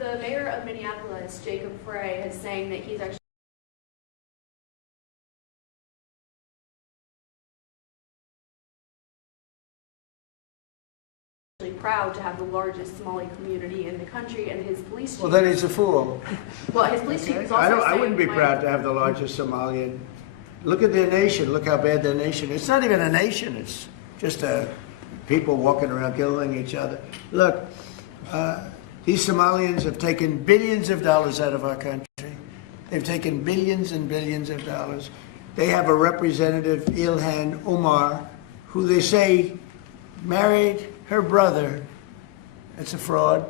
The mayor of Minneapolis, Jacob Frey, is saying that he's actually proud to have the largest Somali community in the country, and his police chief... Well, then he's a fool. Well, his police chief is also saying... I wouldn't be proud to have the largest Somalian. Look at their nation. Look how bad their nation is. It's not even a nation. It's just people walking around killing each other. Look, these Somalians have taken billions of dollars out of our country. They've taken billions and billions of dollars. They have a representative, Ilhan Omar, who they say married her brother. It's a fraud.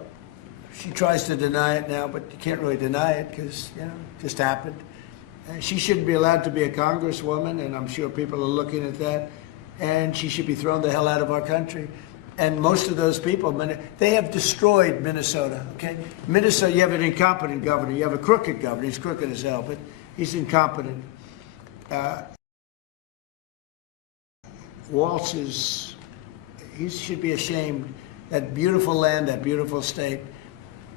She tries to deny it now, but you can't really deny it because, you know, it just happened. She shouldn't be allowed to be a congresswoman, and I'm sure people are looking at that. And she should be thrown the hell out of our country. And most of those people, they have destroyed Minnesota, okay? Minnesota, you have an incompetent governor. You have a crooked governor. He's crooked as hell, but he's incompetent. Walz he should be ashamed. That beautiful land, that beautiful state,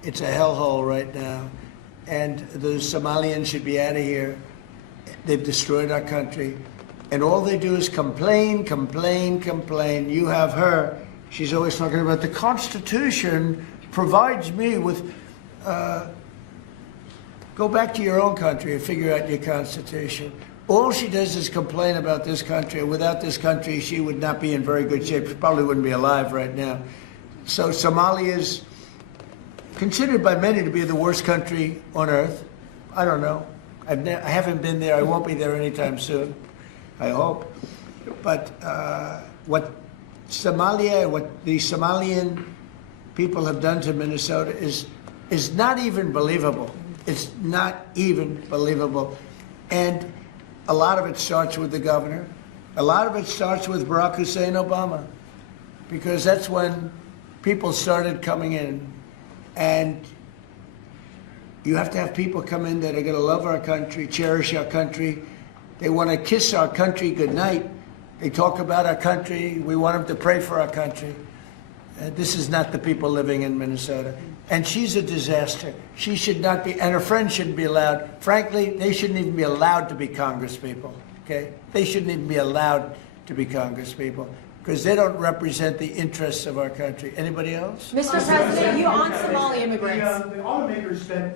it's a hellhole right now. And the Somalians should be out of here. They've destroyed our country. And all they do is complain, complain, complain. You have her. She's always talking about the Constitution provides me with... go back to your own country and figure out your Constitution. All she does is complain about this country. Without this country, she would not be in very good shape. She probably wouldn't be alive right now. So Somalia is considered by many to be the worst country on earth. I don't know. I haven't been there. I won't be there anytime soon, I hope. But what Somalia, what the Somalian people have done to Minnesota is not even believable. It's not even believable. And a lot of it starts with the governor. A lot of it starts with Barack Hussein Obama, because that's when people started coming in. And you have to have people come in that are going to love our country, cherish our country. They want to kiss our country goodnight. They talk about our country. We want them to pray for our country. This is not the people living in Minnesota. And she's a disaster. She should not be, and her friends shouldn't be allowed. Frankly, they shouldn't even be allowed to be congresspeople, okay? They shouldn't even be allowed to be congresspeople because they don't represent the interests of our country. Anybody else? Mr. President, you on Somali immigrants. The automakers spent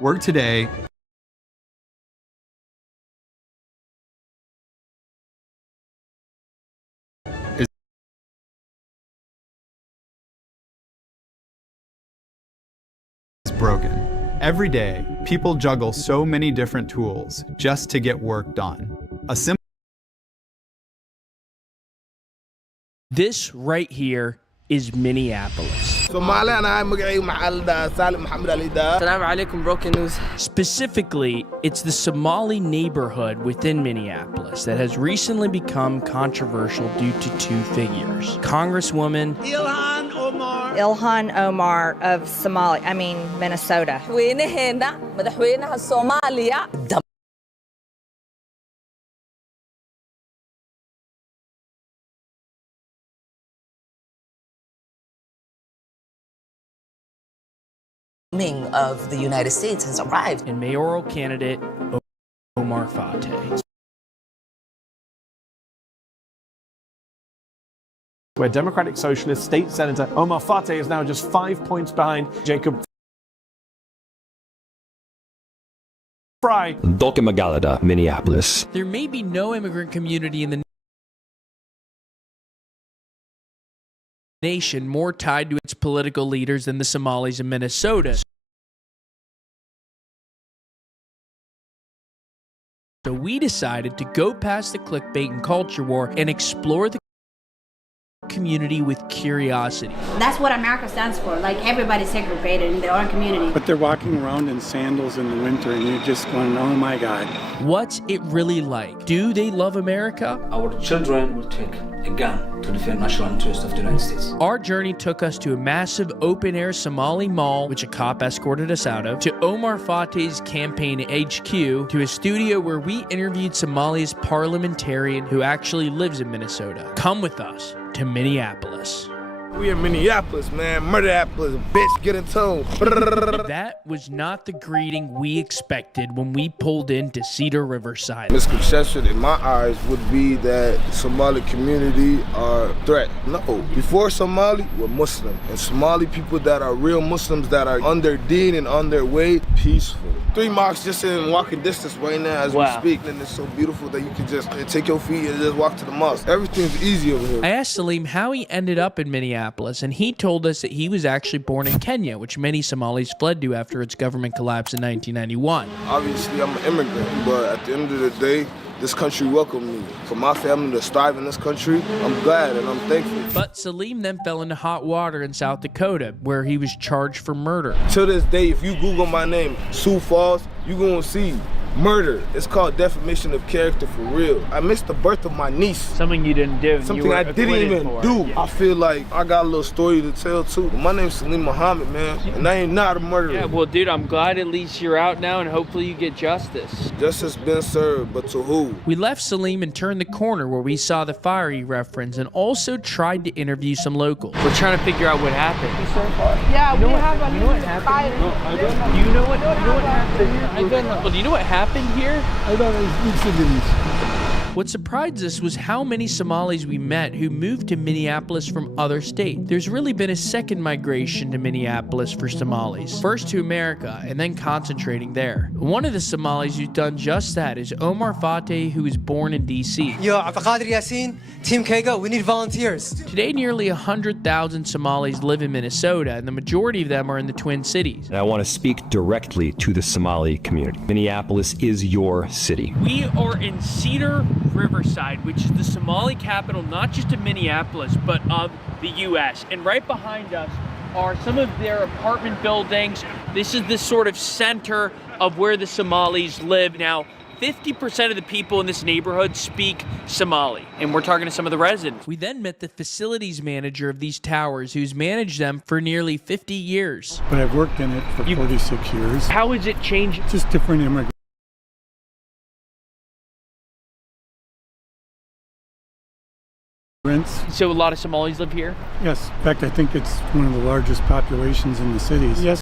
Work today is broken. Every day, people juggle so many different tools just to get work done. This right here is Minneapolis. Specifically, it's the Somali neighborhood within Minneapolis that has recently become controversial due to two figures. Congresswoman Ilhan Omar of Minnesota. Of the United States has arrived. And mayoral candidate Omar Fateh. where Democratic Socialist State Senator Omar Fateh is now just 5 points behind Jacob Frey. Magalada, Minneapolis. There may be no immigrant community in the nation more tied to its political leaders than the Somalis in Minnesota. So we decided to go past the clickbait and culture war and explore the community with curiosity. That's what America stands for. Like, everybody's segregated in their own community. But they're walking around in sandals in the winter, and you're just going, oh my God. What's it really like? Do they love America? Our children will take a gun to defend national interest of the United States. Our journey took us to a massive open-air Somali mall, which a cop escorted us out of, to Omar Fateh's campaign HQ, to a studio where we interviewed Somalia's parliamentarian who actually lives in Minnesota. Come with us to Minneapolis. We in Minneapolis, man. Murder-Appolis, bitch, get in tune. That was not the greeting we expected when we pulled into Cedar Riverside. Misconception in my eyes would be that Somali community are a threat. No, before Somali, we're Muslim. And Somali people that are real Muslims that are on their deen and on their way, peaceful. 3 mosques just in walking distance right now as we speak. And it's so beautiful that you can just take your feet and just walk to the mosque. Everything's easy over here. I asked Salim how he ended up in Minneapolis, and he told us that he was actually born in Kenya, which many Somalis fled to after its government collapsed in 1991. Obviously, I'm an immigrant, but at the end of the day, this country welcomed me. For my family to strive in this country, I'm glad and I'm thankful. But Salim then fell into hot water in South Dakota, where he was charged for murder. To this day, if you Google my name, Sioux Falls, you're gonna see murder. It's called defamation of character for real. I missed the birth of my niece. Something you didn't do. Something I didn't even do. Yeah. I feel like I got a little story to tell too. My name's Salim Muhammad, man, and I ain't not a murderer. Yeah, well, dude, I'm glad at least you're out now, and hopefully you get justice. Justice been served, but to who? We left Salim and turned the corner where we saw the fire he referenced, and also tried to interview some locals. We're trying to figure out what happened. Yeah, we have a little fire. Do you know what happened here? I don't know. Well, do you know what happened here? I don't know. What surprised us was how many Somalis we met who moved to Minneapolis from other states. There's really been a second migration to Minneapolis for Somalis. First to America, and then concentrating there. One of the Somalis who's done just that is Omar Fateh, who was born in D.C. Yo, Abdelkader Yassin, Team Kega, we need volunteers. Today, nearly 100,000 Somalis live in Minnesota, and the majority of them are in the Twin Cities. And I want to speak directly to the Somali community. Minneapolis is your city. We are in Cedar Riverside, which is the Somali capital, not just of Minneapolis, but of the U.S. And right behind us are some of their apartment buildings. This is the sort of center of where the Somalis live. Now, 50% of the people in this neighborhood speak Somali, and we're talking to some of the residents. We then met the facilities manager of these towers, who's managed them for nearly 50 years. But I've worked in it for 46 years. How has it changed? Just different immigrants. So a lot of Somalis live here? Yes. In fact, I think it's one of the largest populations in the cities. Yes.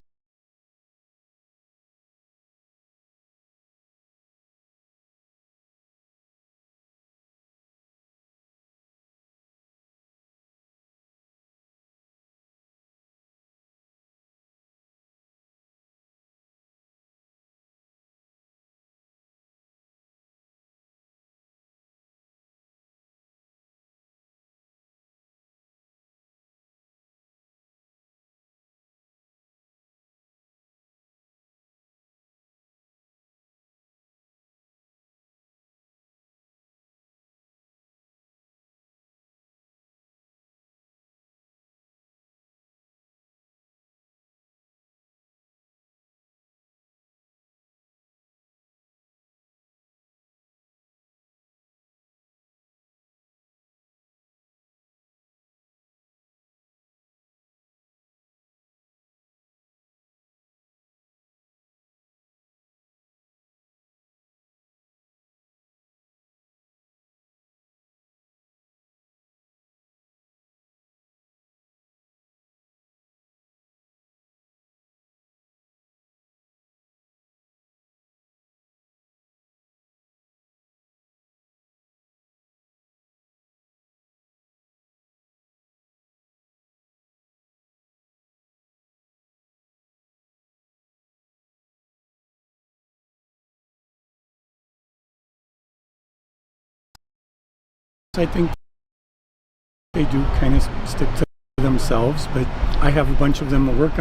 I think they do kind of stick to themselves, but I have a bunch of them that work